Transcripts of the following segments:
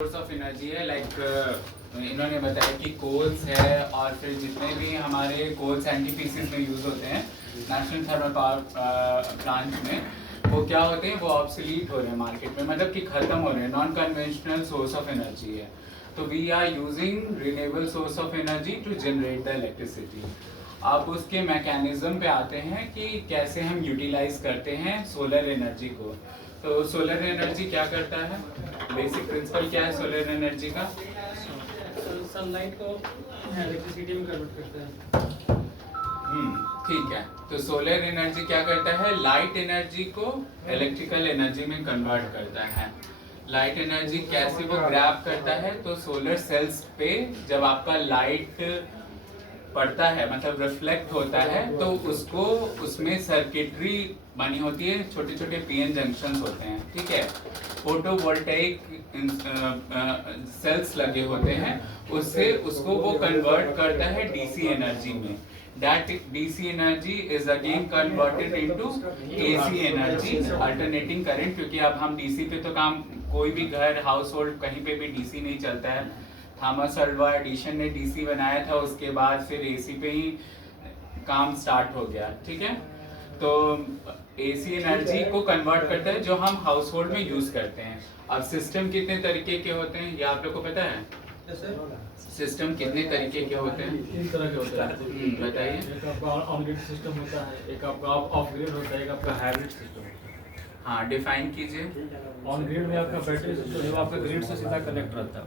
Source of energy है इन्होंने बताया कि कोल्स है और फिर जितने भी हमारे कोल्स एनटीपीसीज में यूज़ होते हैं नेशनल थर्मल पावर प्लांट में, वो क्या होते हैं, वो ऑब्सोलीट हो रहे हैं मार्केट में, मतलब कि ख़त्म हो रहे हैं, non conventional source of energy है। तो we are using renewable source of energy to generate the electricity. अब उसके मैकेनिज्म पे आते हैं कि कैसे हम यूटिलाइज करते हैं सोलर एनर्जी को। तो सोलर एनर्जी क्या करता है, बेसिक प्रिंसिपल क्या है सोलर एनर्जी का? सनलाइट को इलेक्ट्रिसिटी में कन्वर्ट करता है। ठीक है। तो सोलर एनर्जी क्या करता है, लाइट एनर्जी को इलेक्ट्रिकल एनर्जी में कन्वर्ट करता है। लाइट एनर्जी कैसे वो ग्रैब करता है, तो सोलर सेल्स पे जब आपका लाइट पड़ता है, मतलब रिफ्लेक्ट होता है, तो उसको उसमें सर्किटरी बनी होती है, छोटे छोटे पीएन जंक्शंस होते हैं, ठीक है। फोटोवोल्टेइक सेल्स लगे होते हैं, उससे उसको वो कन्वर्ट करता है डीसी एनर्जी में। That DC energy is again converted into AC energy, alternating current, क्योंकि अब हम DC पे तो काम, कोई भी घर हाउस होल्ड कहीं पे भी DC नहीं चलता है। थॉमस अल्वा एडिसन ने DC बनाया था, उसके बाद फिर AC पे ही काम स्टार्ट हो गया, ठीक है। तो AC एनर्जी को कन्वर्ट करता है जो हम हाउस होल्ड में यूज करते हैं। अब सिस्टम कितने तरीके के होते हैं, ये आप लोग को पता है? सिस्टम कितने तरीके के होते हैं? तीन तरह के होते हैं। बताइए। एक आपका ऑन ग्रिड सिस्टम होता है, एक आपका ऑफ ग्रिड होता है, एक आपका हाइब्रिड सिस्टम होता है। हाँ, डिफाइन कीजिए। ऑन ग्रिड में आपका बैटरी सिस्टम जो आपका ग्रिड से सीधा कनेक्ट रहता है।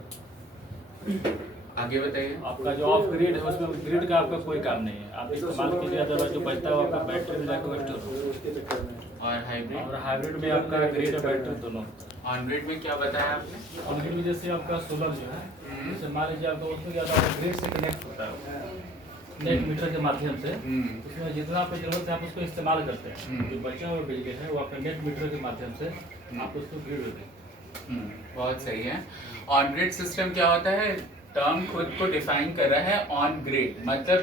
आगे बताइए। आपका जो ऑफ ग्रिड है उसमें ग्रिड का आपका कोई काम नहीं है, आप इस्तेमाल कीजिए, अदरवाइज जो बचता है वो आपका बैटरी में जाकर स्टोर होगा। और हाइब्रिड में आपका ग्रिड और बैटरी दोनों। ऑन ग्रिड में क्या बताया आपने? ऑन ग्रिड में जैसे आपका सोलर जो है, जैसे मान लीजिए आपका उसमें क्या होता है, ग्रिड से कनेक्ट होता है नेट मीटर के माध्यम से। उसमें जितना आपको जरूरत है आप उसको इस्तेमाल करते हैं, जो बचा हुआ बिल गेट है वो आपका नेट मीटर के माध्यम से आप उसको ग्रिड होते हैं। बहुत सही है। ऑन ग्रिड सिस्टम क्या होता है, टर्म खुद को डिफाइन कर रहा है, ऑन ग्रिड मतलब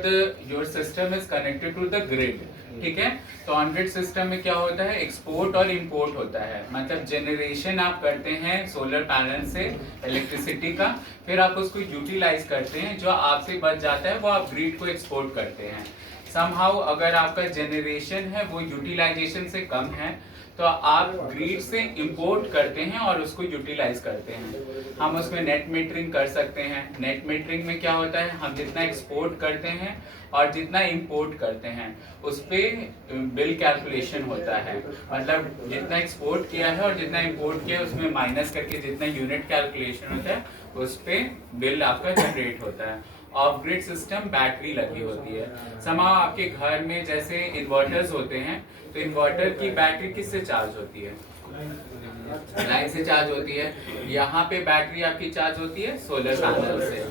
your system is connected to the grid, ठीक है। तो ऑन ग्रिड सिस्टम में क्या होता है, एक्सपोर्ट और इंपोर्ट होता है, मतलब जनरेशन आप करते हैं सोलर पैनल से इलेक्ट्रिसिटी का, फिर आप उसको यूटिलाइज करते हैं, जो आपसे बच जाता है वो आप ग्रिड को एक्सपोर्ट करते हैं। समहाउ अगर आपका जनरेशन है वो यूटिलाइजेशन से कम है, तो आप ग्रिड से इंपोर्ट करते हैं और उसको यूटिलाइज करते हैं। हम उसमें नेट मीटरिंग कर सकते हैं। नेट मीटरिंग में क्या होता है, हम जितना एक्सपोर्ट करते हैं और जितना इंपोर्ट करते हैं उस पर बिल कैलकुलेशन होता है, मतलब जितना एक्सपोर्ट किया है और जितना इंपोर्ट किया है उसमें माइनस करके जितना यूनिट कैलकुलेशन होता है उस पर बिल आपका जनरेट होता है। ऑफ ग्रिड सिस्टम बैटरी लगी होती है। समाओ आपके घर में जैसे इन्वर्टर्स होते हैं, तो इन्वर्टर की बैटरी किससे चार्ज होती है? लाइन से चार्ज होती है। यहाँ पे बैटरी आपकी चार्ज होती है सोलर पैनल से।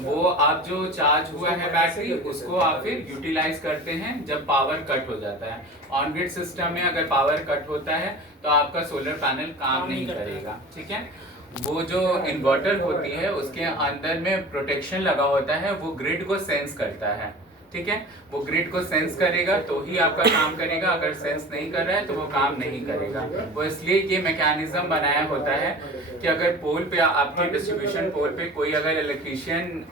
वो आप जो चार्ज हुआ है बैटरी, उसको आप फिर यूटिलाइज करते हैं जब पावर कट हो जाता है। ऑन ग्रिड सिस्टम में अगर पावर कट होता है तो आपका सोलर पैनल काम नहीं करेगा, ठीक है। वो जो इन्वर्टर होती है उसके अंदर में प्रोटेक्शन लगा होता है, वो ग्रिड को सेंस करता है, ठीक है। वो ग्रिड को सेंस करेगा तो ही आपका काम करेगा, अगर सेंस नहीं कर रहा है तो वो काम नहीं करेगा। वो इसलिए ये मैकेनिज्म बनाया होता है कि अगर पोल पे, आपके डिस्ट्रीब्यूशन पोल पे कोई अगर इलेक्ट्रीशियन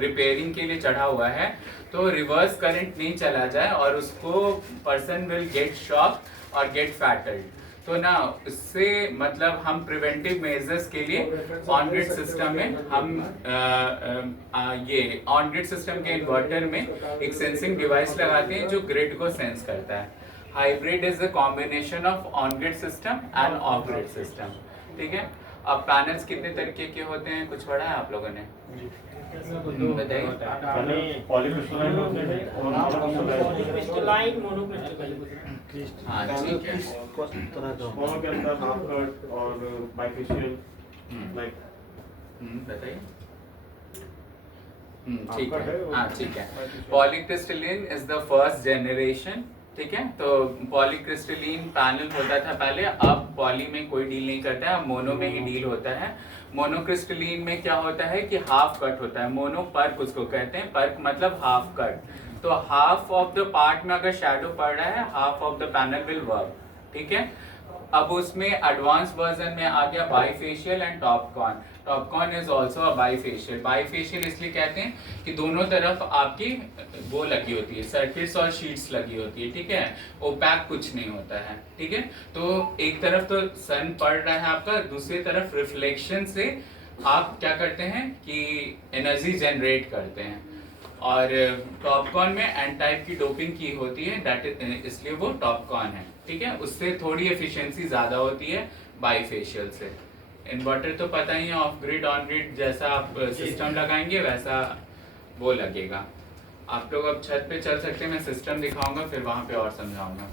रिपेयरिंग के लिए चढ़ा हुआ है तो रिवर्स करंट नहीं चला जाए और उसको पर्सन विल गेट शॉक और गेट फैटल्ड। तो ना उससे मतलब हम प्रिवेंटिव मेजर्स के लिए ऑन ग्रिड सिस्टम में हम ये ऑन ग्रिड सिस्टम के इन्वर्टर में एक सेंसिंग डिवाइस लगाते हैं जो ग्रिड को सेंस करता है। Hybrid is the combination of on grid system end of grid system, ठीक है। अब पैनल्स कितने तरीके के होते हैं, कुछ पढ़ा है आप लोगों ने? बताइए। हाँ ठीक है। बताइए। ठीक है, हाँ ठीक है। पॉलीक्रिस्टलिन इज द फर्स्ट जनरेशन, ठीक है। तो पॉलीक्रिस्टलिन पैनल होता था पहले, अब पॉली में कोई डील नहीं करता है, अब मोनो में ही डील होता है। मोनोक्रिस्टलिन में क्या होता है कि हाफ कट होता है, मोनो पर्क उसको कहते हैं, पर्क मतलब हाफ कट। तो हाफ ऑफ द पार्ट में अगर शैडो पड़ रहा है, half of the panel will work, ठीक है। अब उसमें एडवांस वर्जन में आ गया bifacial and TOPCon. TOPCon is also a bifacial. Bifacial इसलिए कहते हैं कि दोनों तरफ आपकी वो लगी होती है, सर्किट्स और शीट्स लगी होती है, ठीक है, ओपैक कुछ नहीं होता है, ठीक है। तो एक तरफ तो सन पड़ रहा है आपका, दूसरी तरफ रिफ्लेक्शन से आप क्या करते हैं कि एनर्जी जनरेट करते हैं। और टॉपकॉन में एन टाइप की डोपिंग की होती है, दैट इसलिए वो टॉपकॉन है, ठीक है। उससे थोड़ी एफिशिएंसी ज़्यादा होती है बाईफेशियल से। इन्वर्टर तो पता ही है, ऑफ ग्रिड ऑन ग्रिड जैसा आप सिस्टम लगाएंगे वैसा वो लगेगा। आप लोग अब छत पे चल सकते हैं, मैं सिस्टम दिखाऊंगा फिर वहाँ पे और समझाऊंगा।